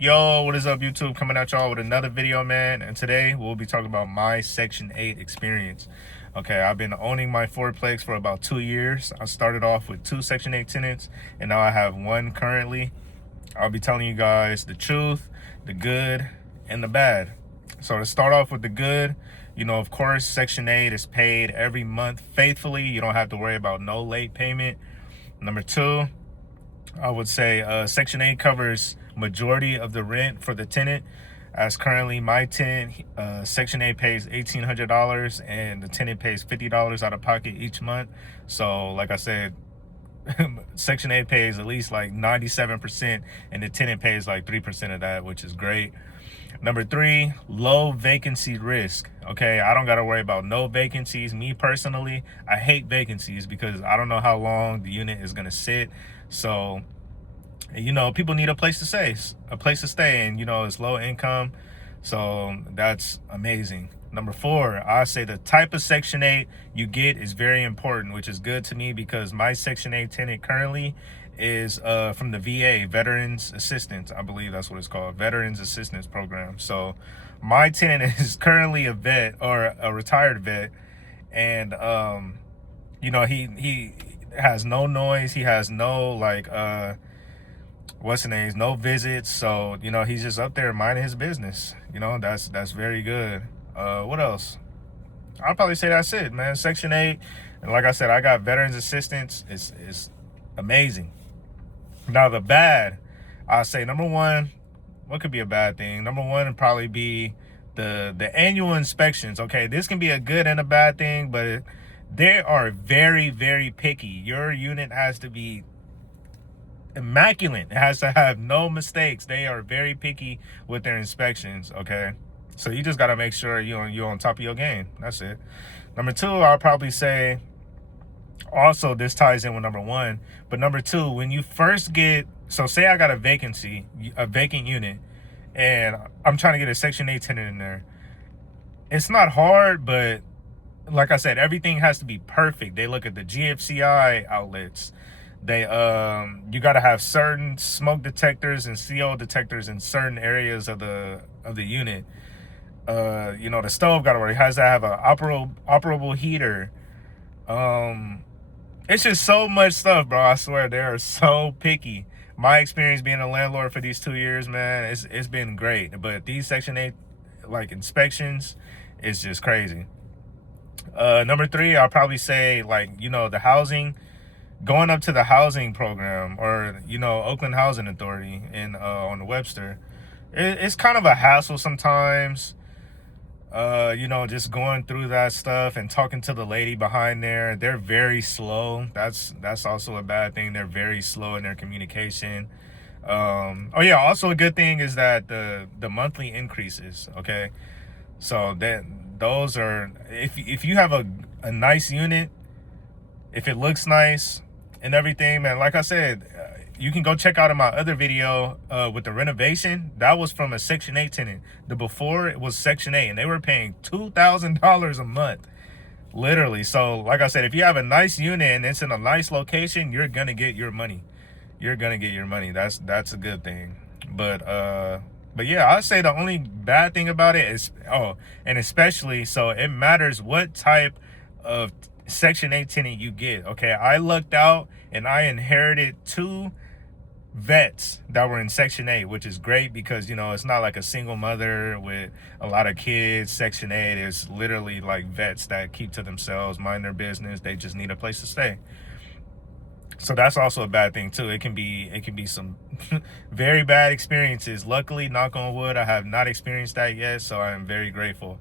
Yo, what is up, YouTube? Coming at y'all with another video, man. And today we'll be talking about my Section 8 experience. Okay, I've been owning my fourplex for about 2 years. I started off with 2 Section 8 tenants, and now I have 1 currently. I'll be telling you guys the truth, the good, and the bad. So to start off with the good, of course, Section 8 is paid every month faithfully. You don't have to worry about no late payment. Number 2, I would say Section 8 covers majority of the rent for the tenant. As currently my tenant, Section 8 pays $1,800 and the tenant pays $50 out of pocket each month. So like I said, Section 8 pays at least like 97% and the tenant pays like 3% of that, which is great. Number 3, low vacancy risk. Okay, I don't got to worry about no vacancies. Me personally, I hate vacancies because I don't know how long the unit is going to sit. So, people need a place to stay, and it's low income. So that's amazing. Number 4, I say the type of Section 8 you get is very important, which is good to me because my Section 8 tenant currently is from the VA, Veterans Assistance. I believe that's what it's called, Veterans Assistance Program. So my tenant is currently a vet or a retired vet, and he has no noise. He has no no visits. So he's just up there minding his business. That's very good. What else? I'll probably say that's it, man. Section 8, and like I said, I got veterans assistance. It's amazing. Now the bad, I'll say number 1, what could be a bad thing? Number 1 would probably be the annual inspections. Okay, this can be a good and a bad thing, but they are very, very picky. Your unit has to be immaculate. It has to have no mistakes. They are very picky with their inspections. Okay, so you just got to make sure you're on top of your game. That's it. Number 2, I'll probably say, also this ties in with number 1, but number 2, when you first get, so say I got a vacant unit and I'm trying to get a Section 8 tenant in there, it's not hard, but like I said, everything has to be perfect. They look at the GFCI outlets. They you got to have certain smoke detectors and CO detectors in certain areas of the unit. The stove got to work. It has to have an operable heater. It's just so much stuff, bro. I swear they are so picky. My experience being a landlord for these 2 years, man, it's been great. But these Section 8 inspections is just crazy. Number 3, I'll probably say the housing, going up to the housing program or Oakland Housing Authority in on the Webster. It's kind of a hassle sometimes. Just going through that stuff and talking to the lady behind there. They're very slow. That's also a bad thing. They're very slow in their communication. Also a good thing is that the monthly increases. Okay, so those are, if you have a nice unit, if it looks nice and everything, man, like I said, you can go check out in my other video with the renovation. That was from a Section 8 tenant. The before, it was Section 8, and they were paying $2,000 a month, literally. So like I said, if you have a nice unit and it's in a nice location, you're gonna get your money. That's a good thing. But yeah, I'd say the only bad thing about it is, and especially, so it matters what type of Section 8 tenant you get. Okay, I lucked out and I inherited 2 vets that were in Section 8, which is great because it's not like a single mother with a lot of kids. Section 8 is literally like vets that keep to themselves, mind their business. They just need a place to stay. So that's also a bad thing too. It can be some very bad experiences. Luckily, knock on wood, I have not experienced that yet, so I am very grateful.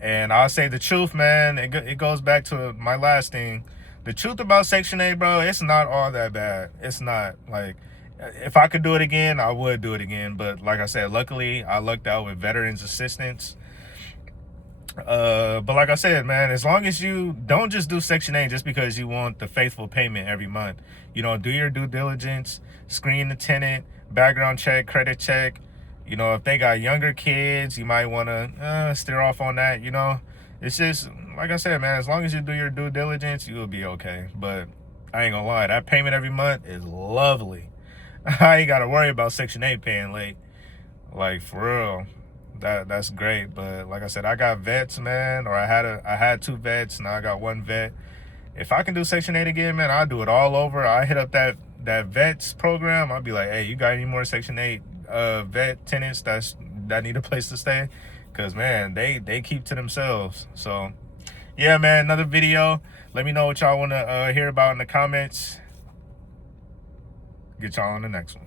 And I'll say the truth, man, it goes back to my last thing. The truth about Section 8, bro, it's not all that bad. It's not. If I could do it again, I would do it again. But like I said, luckily, I lucked out with veterans assistance. But like I said, man, as long as you don't just do Section 8 just because you want the faithful payment every month. Do your due diligence, screen the tenant, background check, credit check. If they got younger kids, you might want to steer off on that. It's just, like I said, man, as long as you do your due diligence, you will be okay. But I ain't gonna lie, that payment every month is lovely. I ain't got to worry about Section 8 paying late. Like, for real. That's great. But like I said, I got vets, man, or I had 2 vets, now I got 1 vet. If I can do Section 8 again, man, I'll do it all over. I hit up that vets program. I'll be like, hey, you got any more Section 8 vet tenants that need a place to stay? Because, man, they keep to themselves. So yeah, man, another video. Let me know what y'all want to hear about in the comments. Get y'all on the next one.